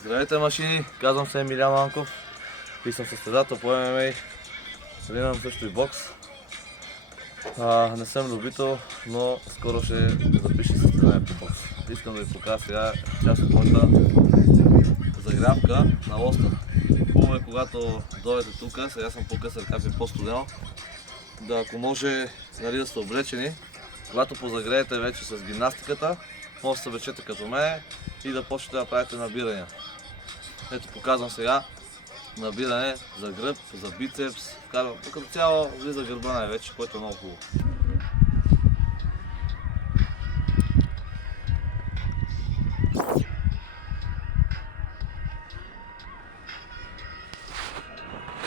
Здравейте, машини! Казвам се Емилиан Манков и съм състезател по ММА. Тренирам също и бокс. Не съм любител, но скоро ще запиша състезание по бокс. Искам да ви покажа сега част от моята загрявка на лоста. Хубаво е, когато дойдете тук, сега съм по-късър кап и по-студено, да ако може да сте облечени, когато позагреете вече с гимнастиката, може да се облечете като мен и да почнете да правите набирания. Ето показвам сега набиране за гръб, за бицепс, като цяло влиза гърба най-вече, което е много хубаво.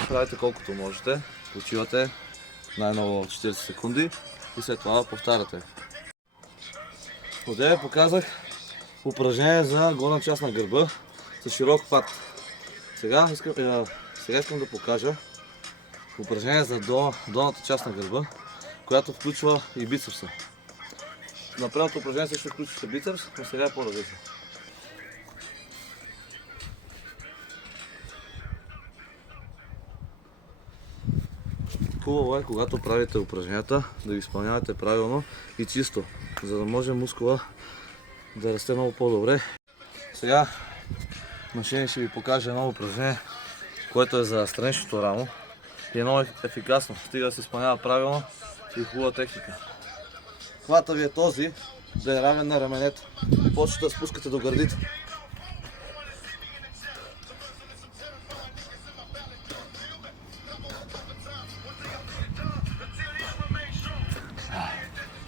Правите колкото можете, почивате най-много 40 секунди и след това повтаряте. Отдеве показах упражнение за горна част на гърба с широк пад. Сега искам да покажа упражнение за долната част на гърба, която включва и бицепса. На предното упражнение също включваше бицепс, но сега е по-различно. Хубаво е, когато правите упражненията, да ги изпълнявате правилно и чисто, за да може мускула да расте много по-добре. Сега машини ще ви покажа едно упражнение, което е за страничното рамо и е много ефикасно, стига да се изпълнява правилно и хубава техника. Хвата ви е този, да е равен на раменете и почвате да спускате до гърдите.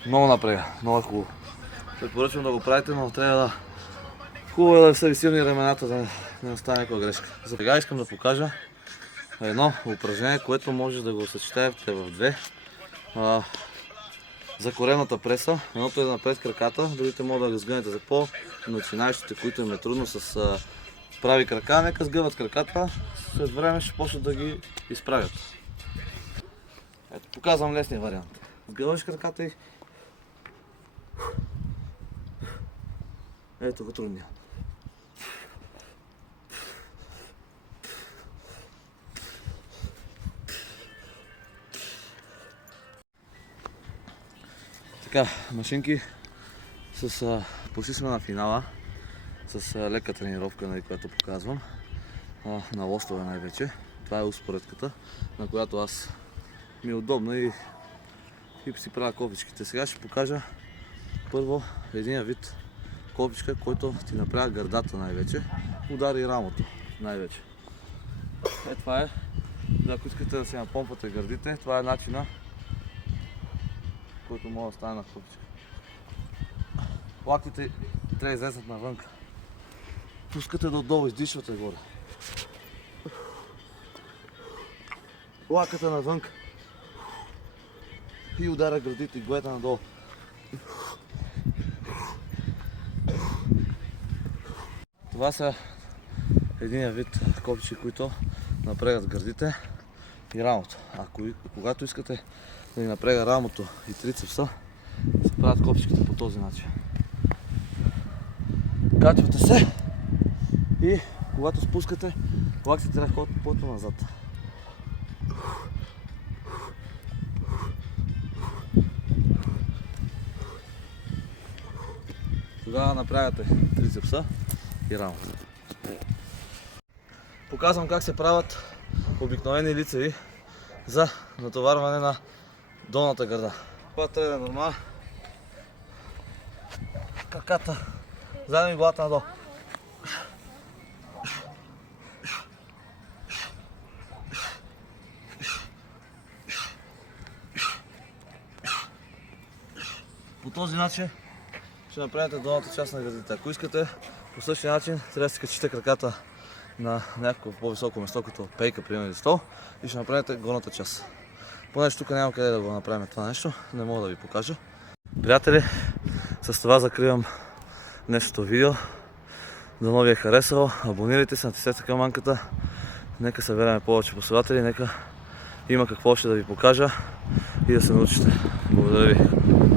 Много напряга, много хубаво. Препоръчвам да го правите, но трябва да... Хубаво е да са ви силни рамената, да не остане някаква грешка. За сега искам да покажа едно упражнение, което може да го съчетаете в две. За коремната преса. Едното е напред краката, другите могат да го сгънете за по-начинаещите, които им е трудно с прави крака. Нека сгъват краката, след време ще почнат да ги изправят. Ето, показвам лесния вариант. Сгъваш краката и... Ето го трудния. Така, машинки почти сме на финала с лека тренировка, която показвам на лостове най-вече. Това е успоредката, на която аз ми е удобна и си правя копичките. Сега ще покажа първо един вид копичка, който ти направя гърдата най-вече, удари и рамото най-вече. Това е, ако искате да се напомпате гърдите, това е начина, който може да стане на копичка. Лактите трябва да излезнат навънка. Пускате додолу, издишвате горе. Лаката навънка. И удара гърдите и гледате надолу. Това са един вид копички, които напрягат гърдите и рамото. Когато искате да ви напряга рамото и трицепса, се правят копичките по този начин. Качвате се и когато спускате, лактите трябва да ходят по-то назад. Тогава напрягате трицепса и рамото. Показвам как се правят обикновени лицеви за натоварване на долната гърда. Това трябва да е нормално. Краката, заедно и главата надолу. По този начин ще направите долната част на гърдите. Ако искате по същия начин, трябва да си качите краката на някакво по-високо место, като пейка, примерно, или стол, и ще направите горната част. Понеже тук няма къде да го направим това нещо, не мога да ви покажа. Приятели, с това закривам днешното видео. Дано ви е харесало, абонирайте се, натиснете камънката. Нека съберем повече последователи, нека има какво още да ви покажа и да се научите. Благодаря ви.